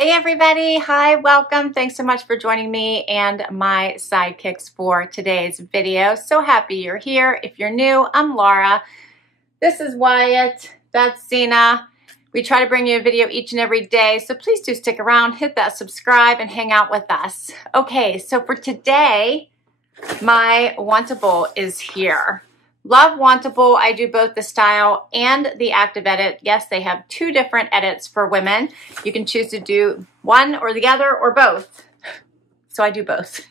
Hey everybody, hi, welcome. Thanks so much for joining me and my sidekicks for today's video. So happy you're here. If you're new, I'm Laura. This is Wyatt, that's Zena. We try to bring you a video each and every day, so please do stick around, hit that subscribe, and hang out with us. Okay, so for today, my Wantable is here. Love Wantable. I do both the style and the active edit. Yes, they have two different edits for women. You can choose to do one or the other or both. So I do both.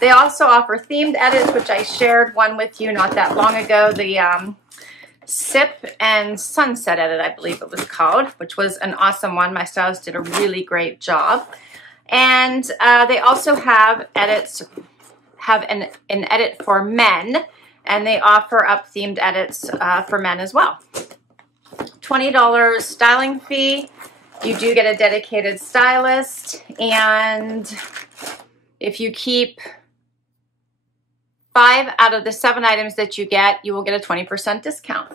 They also offer themed edits, which I shared one with you not that long ago. The Sip and Sunset edit, I believe it was called, which was an awesome one. My stylist did a really great job. And they also have edits, an edit for men, and they offer up themed edits for men as well. $20 styling fee. You do get a dedicated stylist, and if you keep 5 out of the 7 items that you get, you will get a 20% discount.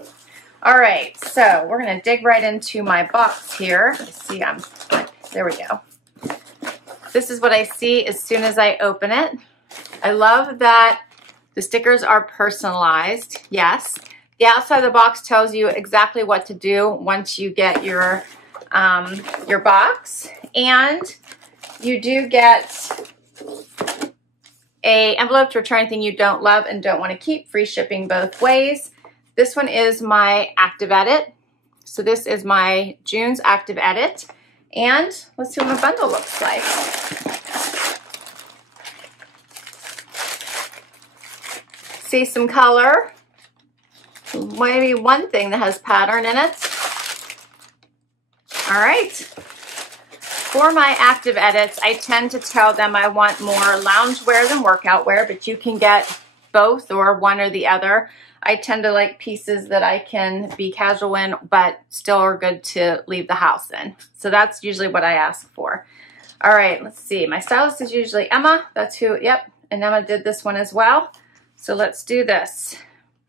All right, so we're gonna dig right into my box here. Let's see, there we go. This is what I see as soon as I open it. I love that the stickers are personalized. Yes, the outside of the box tells you exactly what to do once you get your box, and you do get a envelope to return anything you don't love and don't want to keep. Free shipping both ways. This one is my active edit. So this is my June's active edit, and let's see what my bundle looks like. See some color, maybe one thing that has pattern in it. All right, for my active edits, I tend to tell them I want more loungewear than workout wear, but you can get both or one or the other. I tend to like pieces that I can be casual in, but still are good to leave the house in. So that's usually what I ask for. All right, let's see. My stylist is usually Emma. That's who, yep, and Emma did this one as well. So let's do this.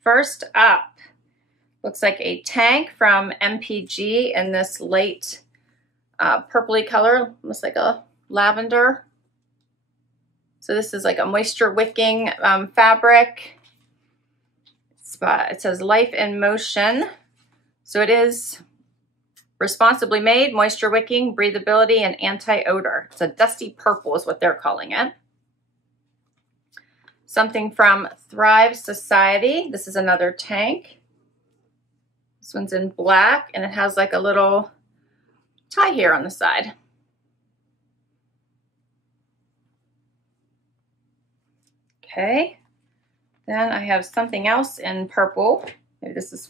First up, looks like a tank from MPG in this light purpley color, almost like a lavender. So this is like a moisture wicking fabric. It says Life in Motion. So it is responsibly made, moisture wicking, breathability, and anti-odor. It's a dusty purple is what they're calling it. Something from Thrive Society. This is another tank. This one's in black, and it has like a little tie here on the side. Okay. Then I have something else in purple. Maybe this is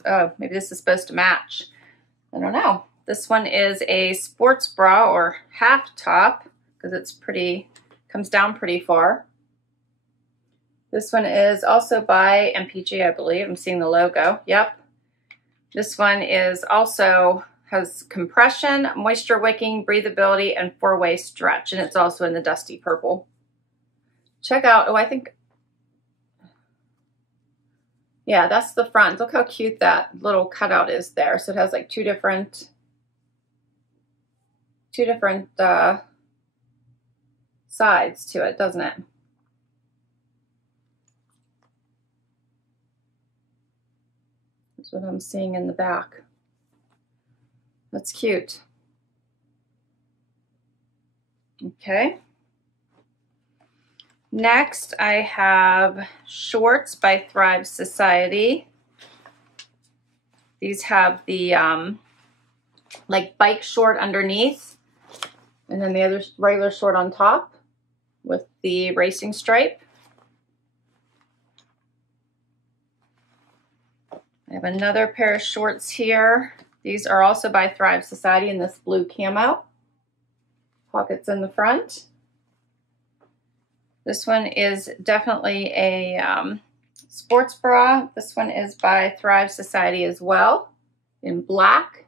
supposed to match. I don't know. This one is a sports bra or half top because it's pretty, comes down pretty far. This one is also by MPG, I believe. I'm seeing the logo. Yep. This one is also has compression, moisture wicking, breathability, and 4-way stretch, and it's also in the dusty purple. Check out, oh, I think, yeah, that's the front. Look how cute that little cutout is there. So it has like two different sides to it, doesn't it? That's what I'm seeing in the back. That's cute. Okay. Next, I have shorts by Thrive Society. These have the like bike short underneath, and then the other regular short on top with the racing stripe. I have another pair of shorts here. These are also by Thrive Society in this blue camo. Pockets in the front. This one is definitely a sports bra. This one is by Thrive Society as well in black.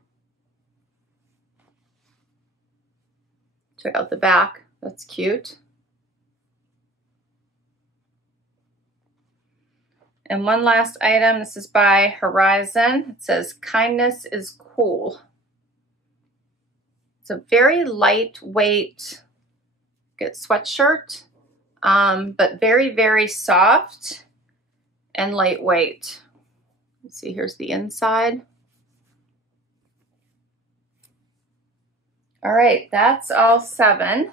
Check out the back. That's cute. And one last item, this is by Herizon. It says, kindness is cool. It's a very lightweight, good sweatshirt, but very, very soft and lightweight. Let's see, here's the inside. All right, that's all 7.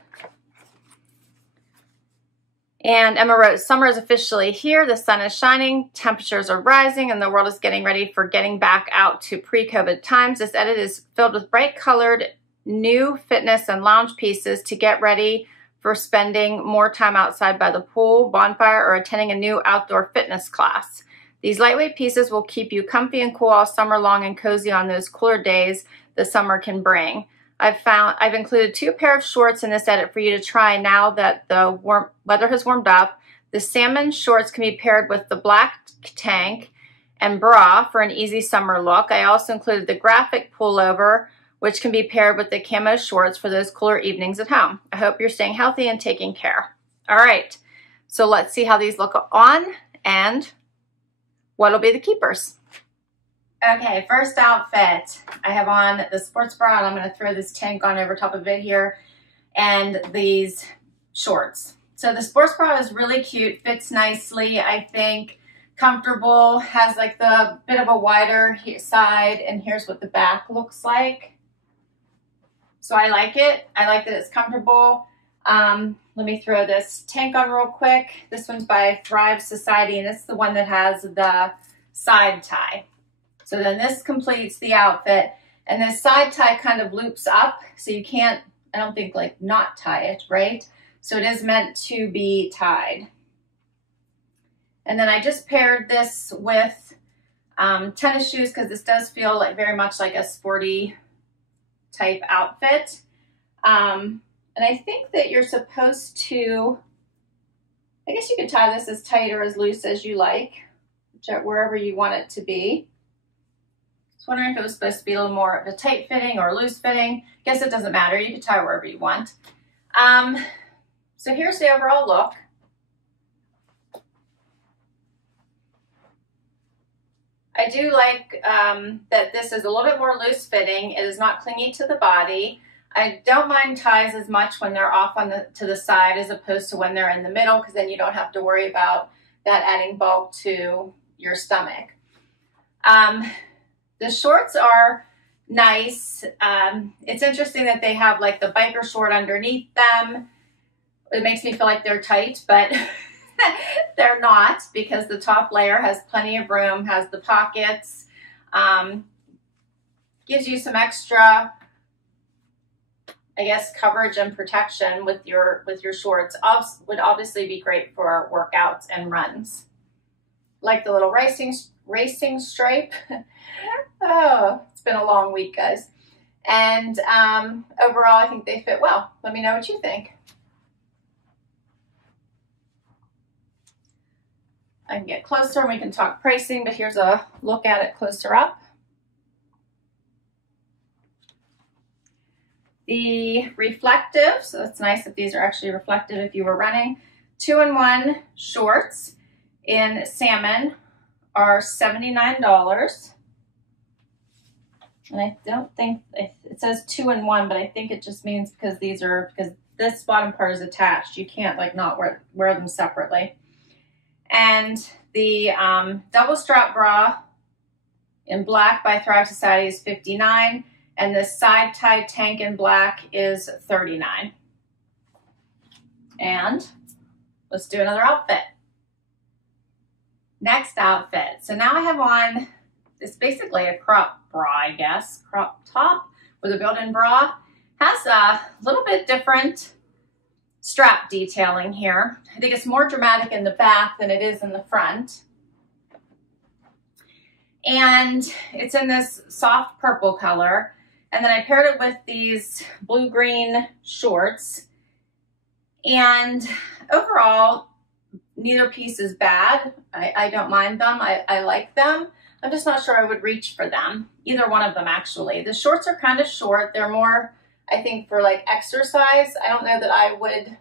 And Emma wrote, summer is officially here, the sun is shining, temperatures are rising, and the world is getting ready for getting back out to pre-COVID times. This edit is filled with bright colored, new fitness and lounge pieces to get ready for spending more time outside by the pool, bonfire, or attending a new outdoor fitness class. These lightweight pieces will keep you comfy and cool all summer long and cozy on those cooler days the summer can bring. I've included 2 pairs of shorts in this edit for you to try now that the weather has warmed up. The salmon shorts can be paired with the black tank and bra for an easy summer look. I also included the graphic pullover, which can be paired with the camo shorts for those cooler evenings at home. I hope you're staying healthy and taking care. All right, so let's see how these look on and what'll be the keepers. Okay, first outfit. I have on the sports bra, and I'm going to throw this tank on over top of it here, and these shorts. So the sports bra is really cute, fits nicely, I think, comfortable, has like the bit of a wider side, and here's what the back looks like. So I like it. I like that it's comfortable. Let me throw this tank on real quick. This one's by Thrive Society, and it's the one that has the side tie. So then this completes the outfit, and this side tie kind of loops up, so you can't, I don't think, like not tie it, right? So it is meant to be tied. And then I just paired this with tennis shoes because this does feel like very much like a sporty type outfit. And I think that you're supposed to, I guess you could tie this as tight or as loose as you like, wherever you want it to be. I was wondering if it was supposed to be a little more of a tight fitting or loose fitting. I guess it doesn't matter. You can tie wherever you want. So here's the overall look. I do like that this is a little bit more loose fitting. It is not clingy to the body. I don't mind ties as much when they're off on to the side as opposed to when they're in the middle, because then you don't have to worry about that adding bulk to your stomach. The shorts are nice. It's interesting that they have like the biker short underneath them. It makes me feel like they're tight, but they're not, because the top layer has plenty of room, has the pockets, gives you some extra, I guess, coverage and protection with your shorts. Would obviously be great for workouts and runs. Like the little racing stripe. Oh, it's been a long week, guys. And overall, I think they fit well. Let me know what you think. I can get closer and we can talk pricing, but here's a look at it closer up. The reflective, so it's nice that these are actually reflective if you were running. 2-in-1 shorts in salmon are $79. And I don't think, it says 2-in-1, but I think it just means because this bottom part is attached. You can't like not wear them separately. And the double strap bra in black by Thrive Society is $59, and the side tie tank in black is $39. And let's do another outfit. Next outfit. So now I have on this basically a crop bra, I guess, crop top with a built-in bra. Has a little bit different strap detailing here. I think it's more dramatic in the back than it is in the front. And it's in this soft purple color. And then I paired it with these blue-green shorts. And overall, neither piece is bad. I don't mind them. I like them. I'm just not sure I would reach for them. Either one of them, actually. The shorts are kind of short. They're more, I think, for like exercise. I don't know that I would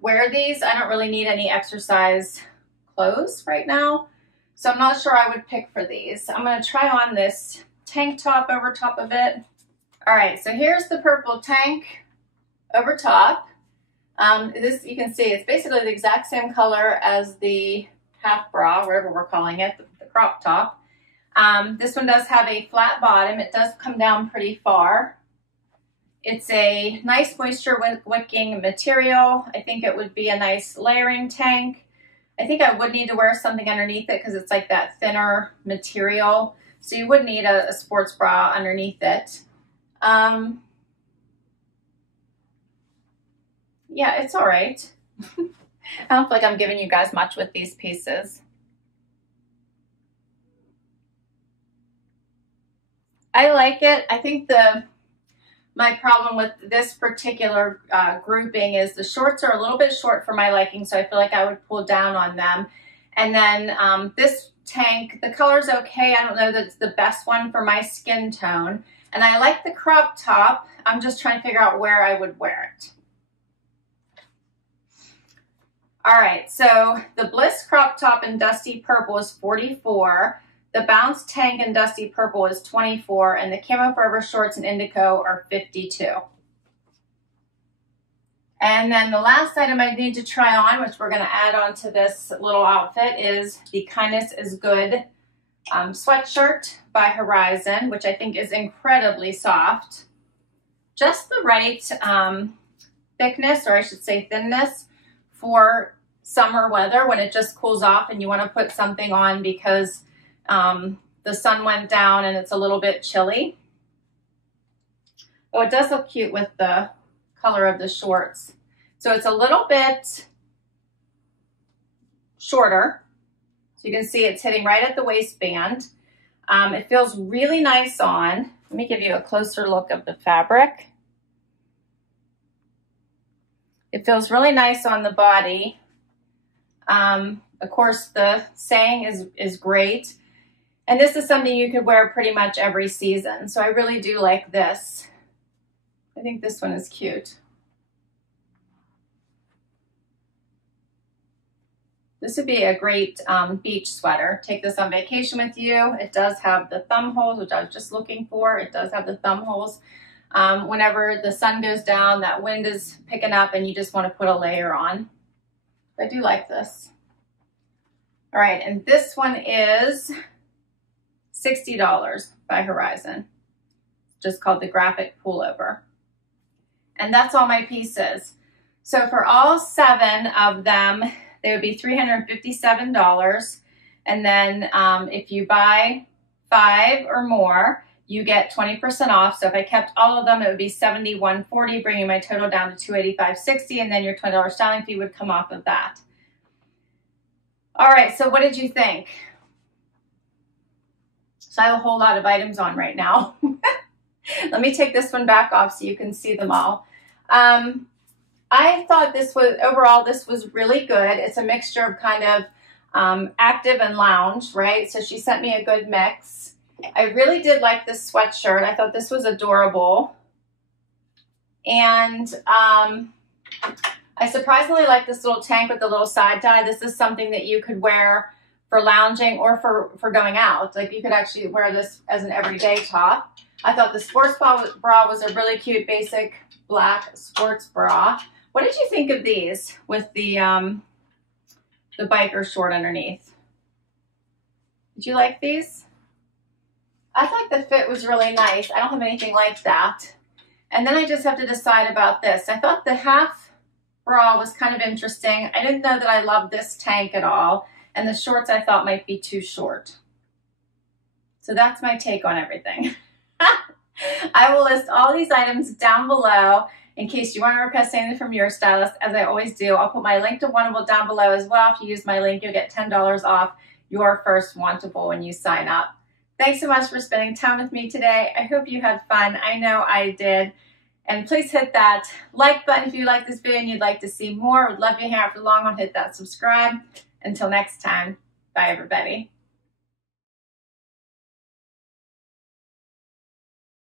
wear these. I don't really need any exercise clothes right now. So I'm not sure I would pick for these. I'm going to try on this tank top over top of it. All right, so here's the purple tank over top. This, you can see, it's basically the exact same color as the half bra, whatever we're calling it, the crop top. This one does have a flat bottom. It does come down pretty far. It's a nice moisture wicking material. I think it would be a nice layering tank. I think I would need to wear something underneath it because it's like that thinner material. So you would need a sports bra underneath it. Yeah, it's all right. I don't feel like I'm giving you guys much with these pieces. I like it. I think my problem with this particular grouping is the shorts are a little bit short for my liking, so I feel like I would pull down on them. And then this tank, the color's okay. I don't know that it's the best one for my skin tone. And I like the crop top. I'm just trying to figure out where I would wear it. All right, so the Bliss crop top in Dusty Purple is $44. The Bounce tank in Dusty Purple is $24, and the Camo Forever shorts in Indigo are $52. And then the last item I need to try on, which we're going to add on to this little outfit, is the Kindness is Good sweatshirt by Herizon, which I think is incredibly soft. Just the right thickness, or I should say thinness, for summer weather when it just cools off and you want to put something on because the sun went down and it's a little bit chilly. Oh, it does look cute with the color of the shorts. So it's a little bit shorter. So you can see it's hitting right at the waistband. It feels really nice on. Let me give you a closer look of the fabric. It feels really nice on the body. Of course, the saying is great. And this is something you could wear pretty much every season. So I really do like this. I think this one is cute. This would be a great beach sweater. Take this on vacation with you. It does have the thumb holes, which I was just looking for. It does have the thumb holes. Whenever the sun goes down, that wind is picking up and you just want to put a layer on. I do like this. All right, and this one is $60 by Herizon. Just called the Graphic Pullover. And that's all my pieces. So for all 7 of them, they would be $357. And then if you buy 5 or more, you get 20% off. So if I kept all of them, it would be $71.40, bringing my total down to $285.60, and then your $20 styling fee would come off of that. All right, so what did you think? So I have a whole lot of items on right now. Let me take this one back off so you can see them all. I thought this was, overall, this was really good. It's a mixture of kind of active and lounge, right? So she sent me a good mix. I really did like this sweatshirt. I thought this was adorable. And I surprisingly like this little tank with the little side tie. This is something that you could wear for lounging or for going out. Like you could actually wear this as an everyday top. I thought the sports bra was a really cute basic black sports bra. What did you think of these with the biker short underneath? Did you like these? I thought the fit was really nice. I don't have anything like that. And then I just have to decide about this. I thought the half bra was kind of interesting. I didn't know that I loved this tank at all. And the shorts I thought might be too short. So that's my take on everything. I will list all these items down below in case you want to request anything from your stylist, as I always do. I'll put my link to Wantable down below as well. If you use my link, you'll get $10 off your first Wantable when you sign up. Thanks so much for spending time with me today. I hope you had fun. I know I did. And please hit that like button if you like this video and you'd like to see more. I would love you here after long. Hit that subscribe. Until next time, bye everybody.